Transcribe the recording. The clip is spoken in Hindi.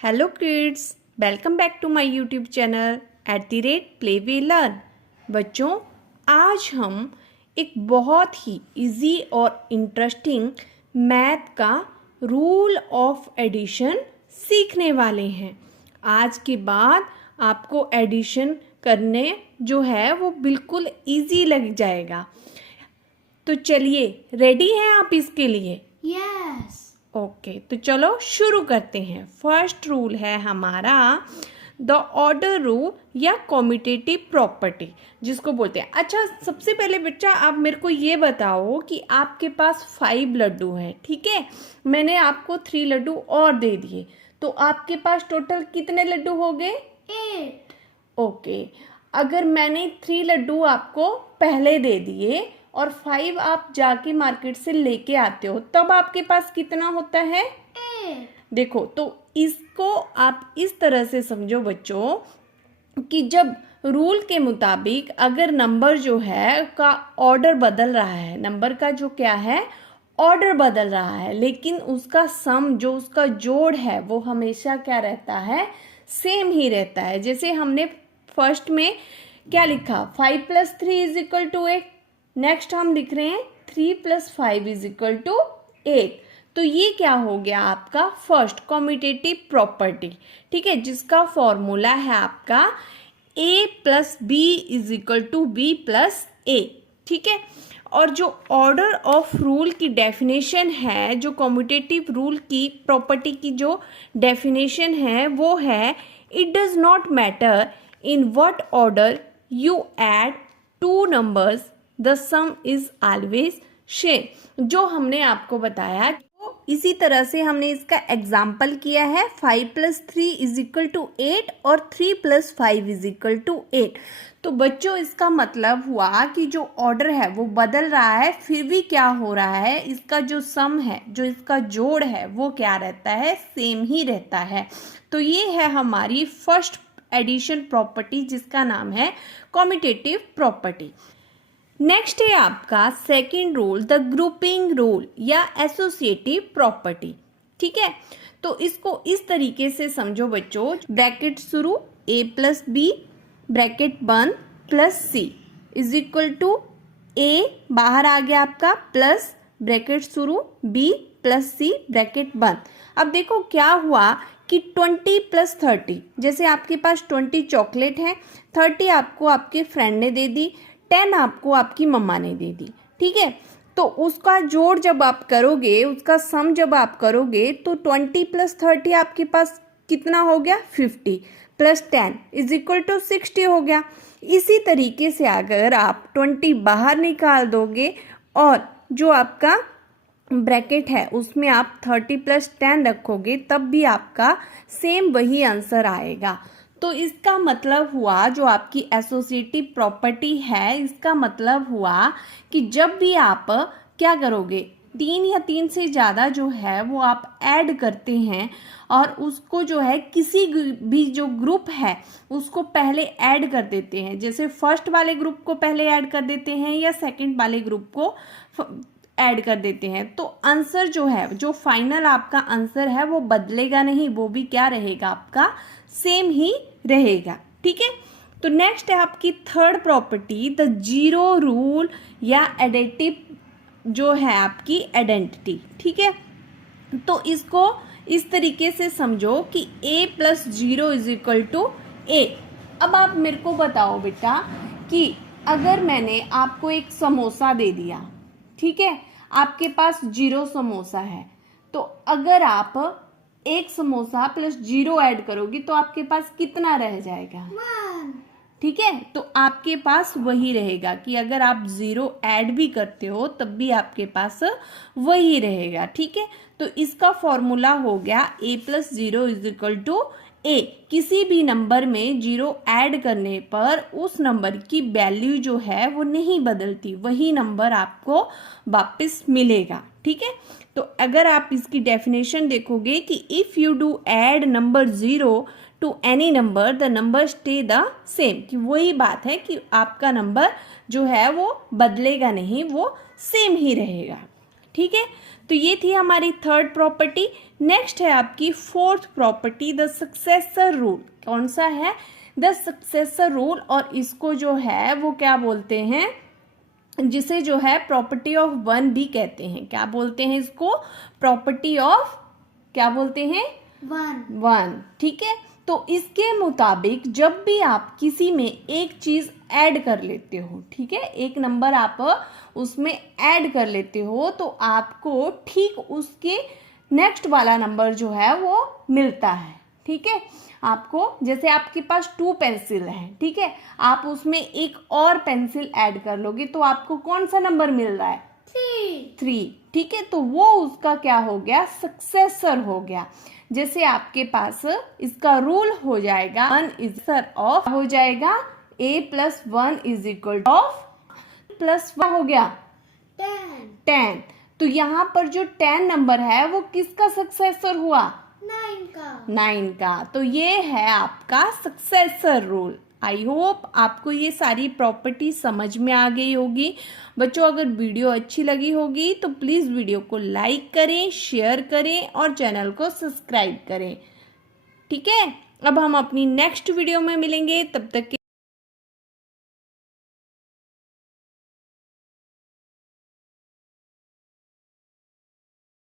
Hello kids, welcome back to my YouTube channel @Play We Learn। बच्चों, आज हम एक बहुत ही इजी और इंटरेस्टिंग मैथ का रूल ऑफ एडिशन सीखने वाले हैं। आज के बाद आपको एडिशन करने जो है वो बिल्कुल इजी लग जाएगा। तो चलिए, रेडी हैं आप इसके लिए? यस। ओके, तो चलो शुरू करते हैं। फर्स्ट रूल है हमारा द ऑर्डर रूल या कॉम्यूटेटिव प्रॉपर्टी जिसको बोलते हैं। अच्छा, सबसे पहले बच्चा आप मेरे को ये बताओ कि आपके पास 5 लड्डू हैं, ठीक है। मैंने आपको 3 लड्डू और दे दिए, तो आपके पास टोटल कितने लड्डू हो गए? 8। ओके, अगर मैंने 3 लड्डू आपको पहले दे दिए और 5 आप जाके मार्केट से लेके आते हो, तब आपके पास कितना होता है? 8। देखो, तो इसको आप इस तरह से समझो बच्चों कि जब रूल के मुताबिक अगर नंबर जो है का ऑर्डर बदल रहा है, नंबर का जो क्या है ऑर्डर बदल रहा है, लेकिन उसका सम जो उसका जोड़ है वो हमेशा क्या रहता है? सेम ही रहता है। जैसे हमने फर्स्ट में क्या लिखा? 5 + 3 = 8। नेक्स्ट हम लिख रहे हैं 3 + 5 = 8। तो ये क्या हो गया आपका फर्स्ट कॉम्यूटेटिव प्रॉपर्टी, ठीक है, जिसका फॉर्मूला है आपका a + b = b + a, ठीक है। और जो ऑर्डर ऑफ रूल की डेफिनेशन है, जो कॉम्यूटेटिव रूल की प्रॉपर्टी की जो डेफिनेशन है वो है it does not matter in what order you add two numbers, the some is always same. जो हमने आपको बताया, तो इसी तरह से हमने इसका एग्जाम्पल किया है। 5 + 3 = 8 और 3 + 5 = 8। तो बच्चों, इसका मतलब हुआ कि जो ऑर्डर है वो बदल रहा है, फिर भी क्या हो रहा है, इसका जो सम है, जो इसका जोड़ है वो क्या रहता है? सेम ही रहता है। तो ये है हमारी फर्स्ट एडिशन प्रॉपर्टी जिसका नाम है कॉम्यूटेटिव प्रॉपर्टी। नेक्स्ट है आपका second rule, the grouping rule या एसोसिएटिव प्रॉपर्टी, ठीक है। तो इसको इस तरीके से समझो बच्चों, ब्रैकेट शुरू a + b ब्रैकेट बंद +c = a बाहर आ गया आपका प्लस ब्रैकेट शुरू b + c ब्रैकेट बंद। अब देखो क्या हुआ कि 20 + 30, जैसे आपके पास 20 चॉकलेट है, 30 आपको आपके फ्रेंड ने दे दी, 10 आपको आपकी मम्मा ने दे दी, ठीक है। तो उसका जोड़ जब आप करोगे, उसका सम जब आप करोगे, तो 20 + 30 आपके पास कितना हो गया? 50 + 10 = 60 हो गया। इसी तरीके से अगर आप 20 बाहर निकाल दोगे और जो आपका ब्रैकेट है उसमें आप 30 + 10 रखोगे, तब भी आपका सेम वही आंसर आएगा। तो इसका मतलब हुआ, जो आपकी एसोसिएटिव प्रॉपर्टी है, इसका मतलब हुआ कि जब भी आप क्या करोगे, 3 या 3 से ज़्यादा जो है वो आप ऐड करते हैं और उसको जो है किसी भी जो ग्रुप है उसको पहले ऐड कर देते हैं। जैसे फर्स्ट वाले ग्रुप को पहले ऐड कर देते हैं या सेकंड वाले ग्रुप को ऐड कर देते हैं, तो आंसर जो है, जो फाइनल आपका आंसर है वो बदलेगा नहीं, वो भी क्या रहेगा आपका? सेम ही रहेगा, ठीक है। तो नेक्स्ट है आपकी third property, the zero rule या एडिटिव जो है आपकी आइडेंटिटी, ठीक है। तो इसको इस तरीके से समझो कि a + 0 = a। अब आप मेरे को बताओ बेटा कि अगर मैंने आपको एक समोसा दे दिया, ठीक है, आपके पास 0 समोसा है, तो अगर आप एक समोसा + 0 ऐड करोगी तो आपके पास कितना रह जाएगा? 1। ठीक है, तो आपके पास वही रहेगा कि अगर आप 0 ऐड भी करते हो तब भी आपके पास वही रहेगा, ठीक है। तो इसका फॉर्मूला हो गया a + 0 = a। किसी भी नंबर में 0 ऐड करने पर उस नंबर की वैल्यू जो है वो नहीं बदलती, वही नंबर आपको वापस मिलेगा, ठीक है। तो अगर आप इसकी डेफिनेशन देखोगे कि if you do add number 0 to any number the number stay the same, कि वही बात है कि आपका नंबर जो है वो बदलेगा नहीं, वो सेम ही रहेगा, ठीक। ठीक है, तो ये थी हमारी थर्ड प्रॉपर्टी। नेक्स्ट है आपकी fourth property, the successor rule. कौन सा है? The successor rule. और इसको जो है वो क्या बोलते हैं, जिसे जो है प्रॉपर्टी ऑफ वन भी कहते हैं। क्या बोलते हैं इसको? प्रॉपर्टी ऑफ, क्या बोलते हैं? वन। ठीक है, तो इसके मुताबिक जब भी आप किसी में एक चीज ऐड कर लेते हो, ठीक है, एक नंबर आप उसमें ऐड कर लेते हो, तो आपको ठीक उसके नेक्स्ट वाला नंबर जो है वो मिलता है। ठीक है, आपको जैसे आपके पास 2 पेंसिल है, ठीक है, आप उसमें एक और पेंसिल ऐड कर लोगे तो आपको कौन सा नंबर मिल रहा है? 3। ठीक है, तो वो उसका क्या हो गया? सक्सेसर हो गया। जैसे आपके पास इसका रूल हो जाएगा 1 इज ऑफ, हो जाएगा a + 1 = ऑफ प्लस 1 हो गया 10। तो यहाँ पर जो 10 नंबर है वो किसका सक्सेसर हुआ? 9 का। तो ये है आपका सक्सेसर रूल। आई होप आपको ये सारी प्रॉपर्टी समझ में आ गई होगी। बच्चों, अगर वीडियो अच्छी लगी होगी तो प्लीज़ वीडियो को लाइक करें, शेयर करें और चैनल को सब्सक्राइब करें। ठीक है, अब हम अपनी नेक्स्ट वीडियो में मिलेंगे, तब तक के